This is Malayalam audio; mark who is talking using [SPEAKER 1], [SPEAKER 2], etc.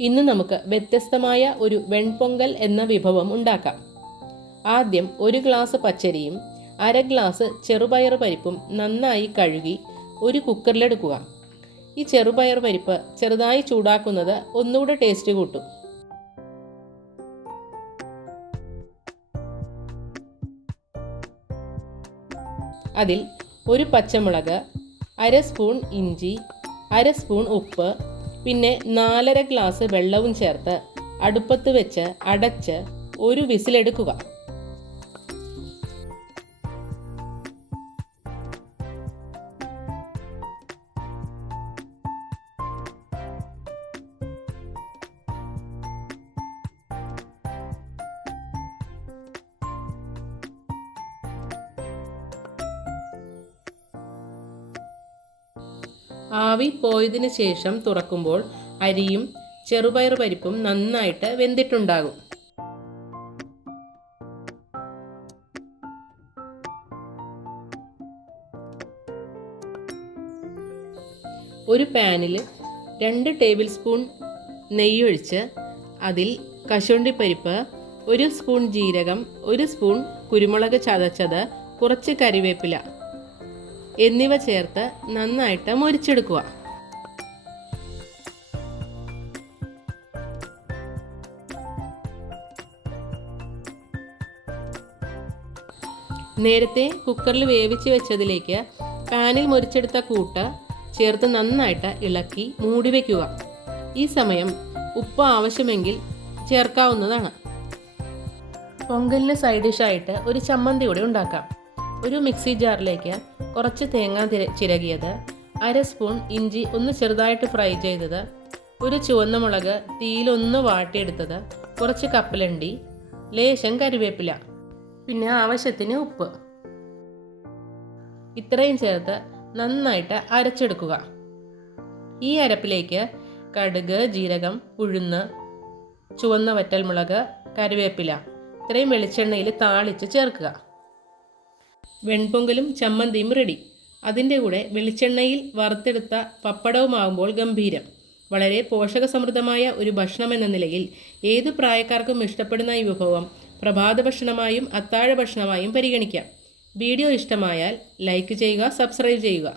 [SPEAKER 1] ഇന്ന് നമുക്ക് വ്യത്യസ്തമായ ഒരു വെൺപൊങ്കൽ എന്ന വിഭവം ഉണ്ടാക്കാം. ആദ്യം ഒരു ഗ്ലാസ് പച്ചരിയും അര ഗ്ലാസ് ചെറുപയർ പരിപ്പും നന്നായി കഴുകി ഒരു കുക്കറിലെടുക്കുക ഈ ചെറുപയർ പരിപ്പ് ചെറുതായി ചൂടാക്കുന്നത് ഒന്നുകൂടെ ടേസ്റ്റ് കൂട്ടും. അതിൽ ഒരു പച്ചമുളക് അര സ്പൂൺ ഇഞ്ചി അര സ്പൂൺ ഉപ്പ് പിന്നെ നാലര ഗ്ലാസ് വെള്ളവും ചേർത്ത് അടുപ്പത്ത് വെച്ച് അടച്ച് ഒരു വിസിലെടുക്കുക. ആവി പോയതിനു ശേഷം തുറക്കുമ്പോൾ അരിയും ചെറുപയർ പരിപ്പും നന്നായിട്ട് വെന്തിട്ടുണ്ടാകും. ഒരു പാനിൽ രണ്ട് ടേബിൾ സ്പൂൺ നെയ്യൊഴിച്ച് അതിൽ കശുവണ്ടിപ്പരിപ്പ് ഒരു സ്പൂൺ ജീരകം ഒരു സ്പൂൺ കുരുമുളക് ചതച്ചത് കുറച്ച് കറിവേപ്പില എന്നിവ ചേർത്ത് നന്നായിട്ട് മുരിച്ചെടുക്കുക. നേരത്തെ കുക്കറിൽ വേവിച്ച് വെച്ചതിലേക്ക് പാനിൽ മുരിച്ചെടുത്ത കൂട്ട് ചേർത്ത് നന്നായിട്ട് ഇളക്കി മൂടി വയ്ക്കുക ഈ സമയം ഉപ്പ് ആവശ്യമെങ്കിൽ ചേർക്കാവുന്നതാണ്. പൊങ്കലിന് സൈഡ് ഡിഷായിട്ട് ഒരു ചമ്മന്തി കൂടി ഉണ്ടാക്കാം. ഒരു മിക്സി ജാറിലേക്ക് കുറച്ച് തേങ്ങ ചിരകിയത് അര സ്പൂൺ ഇഞ്ചി ഒന്ന് ചെറുതായിട്ട് ഫ്രൈ ചെയ്തത് ഒരു ചുവന്ന മുളക് തീയിലൊന്ന് വാട്ടിയെടുത്തത് കുറച്ച് കപ്പലണ്ടി ലേശം കരുവേപ്പില പിന്നെ ആവശ്യത്തിന് ഉപ്പ്. ഇത്രയും ചേർത്ത് നന്നായിട്ട് അരച്ചെടുക്കുക. ഈ അരപ്പിലേക്ക് കടുക് ജീരകം ഉഴുന്ന് ചുവന്ന വറ്റൽമുളക് കരുവേപ്പില ഇത്രയും വെളിച്ചെണ്ണയിൽ താളിച്ച് ചേർക്കുക. വെൺപൊങ്കലും ചമ്മന്തിയും റെഡി അതിന്റെ കൂടെ വെളിച്ചെണ്ണയിൽ വറുത്തെടുത്ത പപ്പടവുമാകുമ്പോൾ ഗംഭീരം. വളരെ പോഷകസമൃദ്ധമായ ഒരു ഭക്ഷണം എന്ന നിലയിൽ ഏത് പ്രായക്കാർക്കും ഇഷ്ടപ്പെടുന്ന ഈ വിഭവം പ്രഭാത ഭക്ഷണമായും അത്താഴ ഭക്ഷണമായും പരിഗണിക്കാം. വീഡിയോ ഇഷ്ടമായാൽ ലൈക്ക് ചെയ്യുക സബ്സ്ക്രൈബ് ചെയ്യുക.